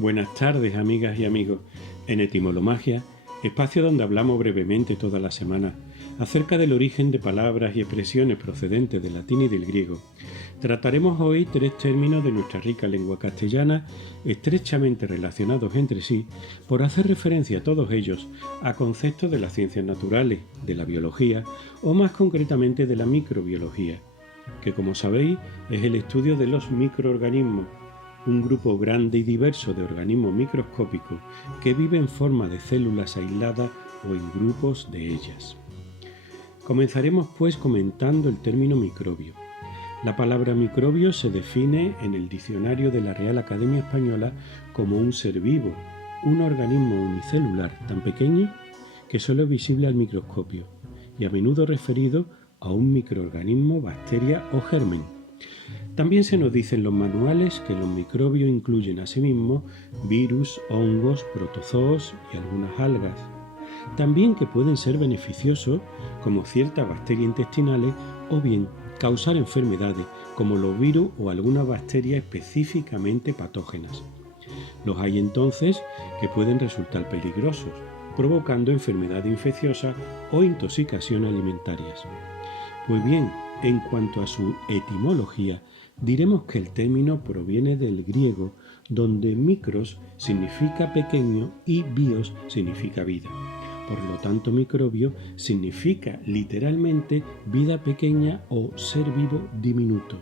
Buenas tardes, amigas y amigos. En Etimolomagia, espacio donde hablamos brevemente toda la semana acerca del origen de palabras y expresiones procedentes del latín y del griego. Trataremos hoy 3 términos de nuestra rica lengua castellana, estrechamente relacionados entre sí, por hacer referencia a todos ellos a conceptos de las ciencias naturales, de la biología o más concretamente de la microbiología, que como sabéis es el estudio de los microorganismos, un grupo grande y diverso de organismos microscópicos que vive en forma de células aisladas o en grupos de ellas. Comenzaremos pues comentando el término microbio. La palabra microbio se define en el diccionario de la Real Academia Española como un ser vivo, un organismo unicelular tan pequeño que solo es visible al microscopio y a menudo referido a un microorganismo, bacteria o germen. También se nos dice en los manuales que los microbios incluyen asimismo virus, hongos, protozoos y algunas algas. También que pueden ser beneficiosos como ciertas bacterias intestinales o bien causar enfermedades como los virus o algunas bacterias específicamente patógenas. Los hay entonces que pueden resultar peligrosos, provocando enfermedades infecciosas o intoxicaciones alimentarias. Pues bien, en cuanto a su etimología, diremos que el término proviene del griego, donde micros significa pequeño y bios significa vida. Por lo tanto, microbio significa literalmente vida pequeña o ser vivo diminuto.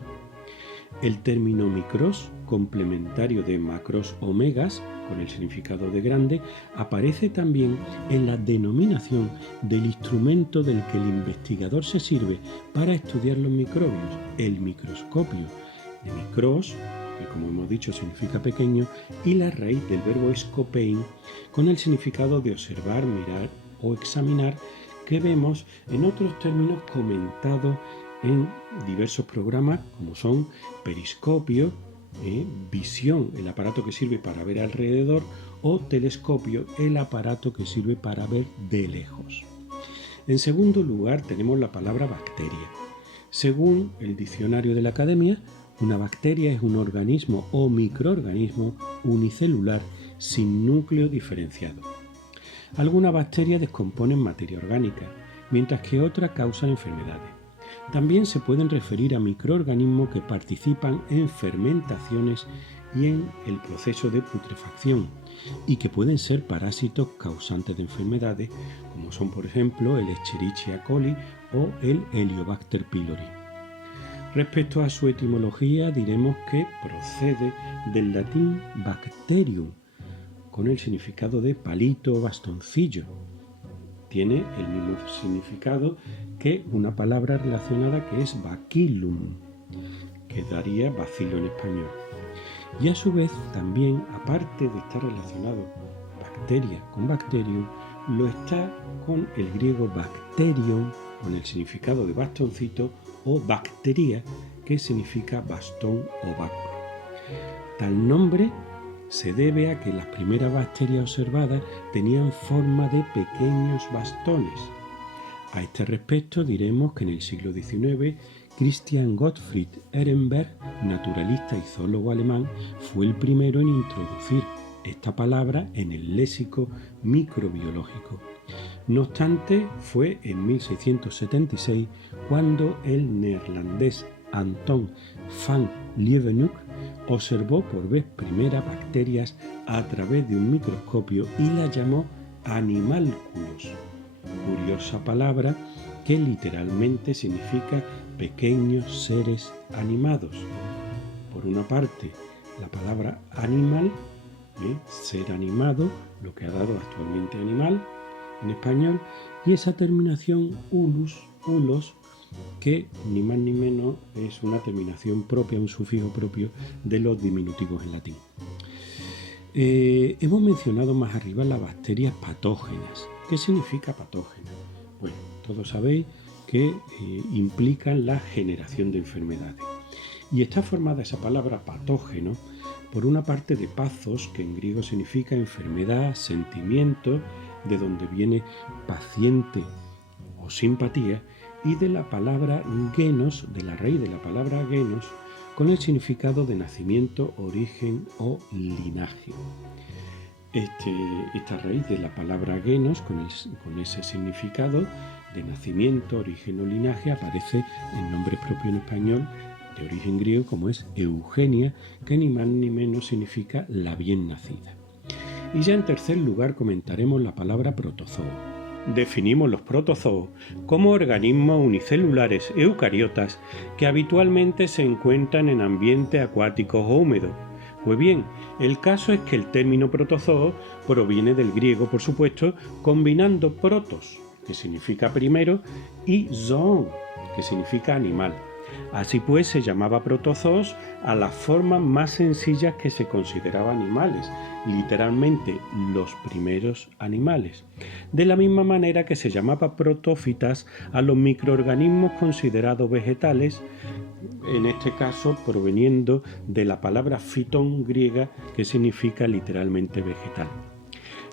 El término micros, complementario de macros o megas, con el significado de grande, aparece también en la denominación del instrumento del que el investigador se sirve para estudiar los microbios, el microscopio, de micros, que como hemos dicho significa pequeño, y la raíz del verbo scopein, con el significado de observar, mirar o examinar, que vemos en otros términos comentados en diversos programas como son periscopio, visión, el aparato que sirve para ver alrededor, o telescopio, el aparato que sirve para ver de lejos. En segundo lugar tenemos la palabra bacteria. Según el diccionario de la Academia, una bacteria es un organismo o microorganismo unicelular sin núcleo diferenciado. Algunas bacterias descomponen materia orgánica, mientras que otras causan enfermedades. También se pueden referir a microorganismos que participan en fermentaciones y en el proceso de putrefacción, y que pueden ser parásitos causantes de enfermedades, como son por ejemplo el Escherichia coli o el Heliobacter pylori. Respecto a su etimología, diremos que procede del latín bacterium, con el significado de palito o bastoncillo. Tiene el mismo significado que una palabra relacionada que es bacillum, que daría bacilo en español. Y a su vez también, aparte de estar relacionado bacteria con bacterium, lo está con el griego bacterium, con el significado de bastoncito, o bacteria, que significa bastón o báculo. Tal nombre se debe a que las primeras bacterias observadas tenían forma de pequeños bastones. A este respecto diremos que en el siglo XIX, Christian Gottfried Ehrenberg, naturalista y zoólogo alemán, fue el primero en introducir esta palabra en el léxico microbiológico. No obstante, fue en 1676 cuando el neerlandés Anton van Leeuwenhoek observó por vez primera bacterias a través de un microscopio y las llamó animalculos. Curiosa palabra que literalmente significa pequeños seres animados. Por una parte, la palabra animal, ser animado, lo que ha dado actualmente animal en español, y esa terminación ulus, ulos, que ni más ni menos es una terminación propia, un sufijo propio de los diminutivos en latín. Hemos mencionado más arriba las bacterias patógenas. ¿Qué significa patógena? Bueno, todos sabéis que implican la generación de enfermedades. Y está formada esa palabra patógeno por una parte de pathos, que en griego significa enfermedad, sentimiento, de donde viene paciente o simpatía, y de la palabra genos, de la raíz de la palabra genos, con el significado de nacimiento, origen o linaje. Esta raíz de la palabra genos, con ese significado de nacimiento, origen o linaje, aparece en nombre propio en español de origen griego como es Eugenia, que ni más ni menos significa la bien nacida. Y ya en tercer lugar comentaremos la palabra protozoo. Definimos los protozoos como organismos unicelulares eucariotas que habitualmente se encuentran en ambientes acuáticos o húmedos. Pues bien, el caso es que el término protozoo proviene del griego, por supuesto, combinando protos, que significa primero, y zoon, que significa animal. Así pues, se llamaba protozoos a las formas más sencillas que se consideraban animales, literalmente los primeros animales. De la misma manera que se llamaba protófitas a los microorganismos considerados vegetales, en este caso proveniendo de la palabra fitón griega, que significa literalmente vegetal.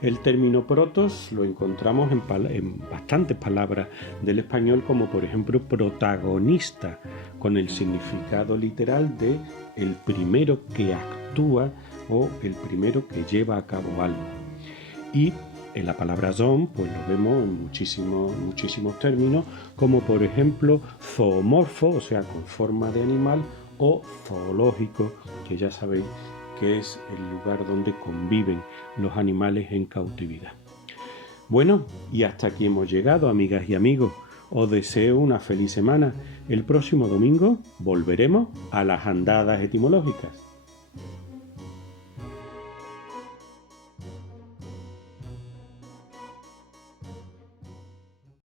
El término protos lo encontramos en bastantes palabras del español, como por ejemplo protagonista, con el significado literal de el primero que actúa o el primero que lleva a cabo algo. Y en la palabra zoon, pues lo vemos en muchísimos términos, como por ejemplo zoomorfo, o sea, con forma de animal, o zoológico, que ya sabéis que es el lugar donde conviven los animales en cautividad. Bueno, y hasta aquí hemos llegado, amigas y amigos. Os deseo una feliz semana. El próximo domingo volveremos a las andadas etimológicas.